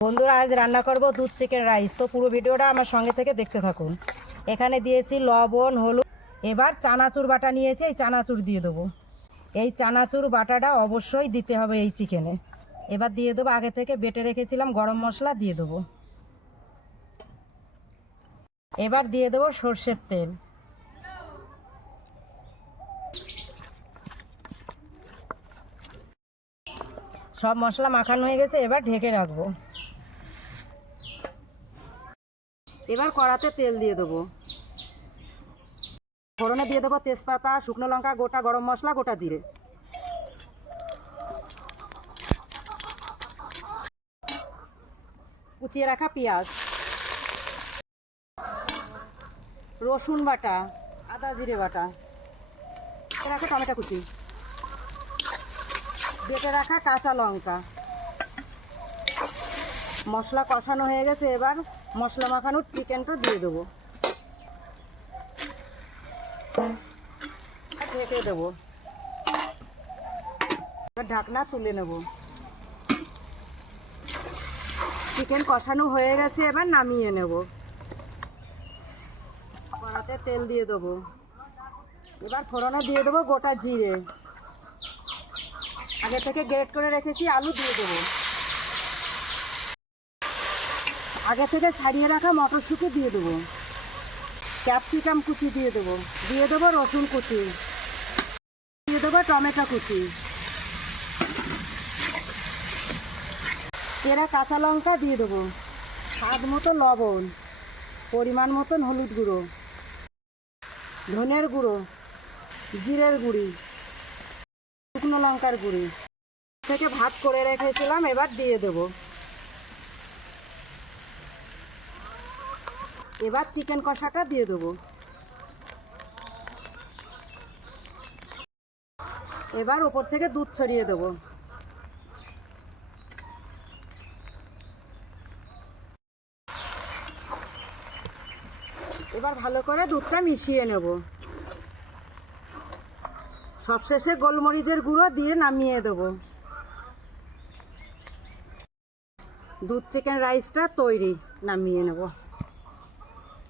বন্ধুরা, আজ রান্না করব দুধ চিকেন রাইস। তো পুরো ভিডিওটা আমার সঙ্গে থেকে দেখতে থাকুন। এখানে দিয়েছি লবণ, হলুদ। এবার চানাচুর বাটা নিয়েছি, এই চানাচুর দিয়ে দেবো। এই চানাচুর বাটাটা অবশ্যই দিতে হবে এই চিকেনে। এবার দিয়ে দেবো আগে থেকে বেটে রেখেছিলাম গরম মশলা, দিয়ে দেবো। এবার দিয়ে দেবো সর্ষের তেল। সব মশলা মাখানো হয়ে গেছে, এবার ঢেকে রাখবো। এবার কড়াতে তেল দিয়ে দেবো। ফোড়নে দিয়ে দেবো তেজপাতা, শুকনো লঙ্কা, গোটা গরম মশলা, গোটা জিরে। কুচিয়ে রাখা পেঁয়াজ, রসুন বাটা, আদা জিরে বাটা, রাখা টমেটো কুচি, বেটে রাখা কাঁচা লঙ্কা। মশলা কষানো হয়ে গেছে, এবার মশলা মাখানোর চিকেনটা দিয়ে দেবো। ঢেকে দেবো। এবার ঢাকনা তুলে নেব। চিকেন কষানো হয়ে গেছে, এবার নামিয়ে নেব। কড়াতে তেল দিয়ে দেবো। এবার ফোড়নে দিয়ে দেবো গোটা জিরে। আগে থেকে গ্রেট করে রেখেছি আলু দিয়ে দেবো। আগে থেকে ছাড়িয়ে রাখা মটরশুঁটি দিয়ে দেবো। ক্যাপসিকাম কুচি দিয়ে দেবো। দিয়ে দেবো রসুন কুচি, দিয়ে দেবো টমেটো কুচি, চেরা কাঁচা লঙ্কা দিয়ে দেবো। স্বাদ মতো লবণ, পরিমাণ মতন হলুদ গুঁড়ো, ধনের গুঁড়ো, জিরের গুঁড়ি, শুকনো লঙ্কার গুঁড়ি থেকে ভাত করে রেখেছিলাম, এবার দিয়ে দেবো। এবার চিকেন কষাটা দিয়ে দেবো। এবার ওপর থেকে দুধ ছড়িয়ে দেবো। এবার ভালো করে দুধটা মিশিয়ে নেব। সবশেষে গোলমরিচের গুঁড়ো দিয়ে নামিয়ে দেবো। দুধ চিকেন রাইসটা তৈরি, নামিয়ে নেব।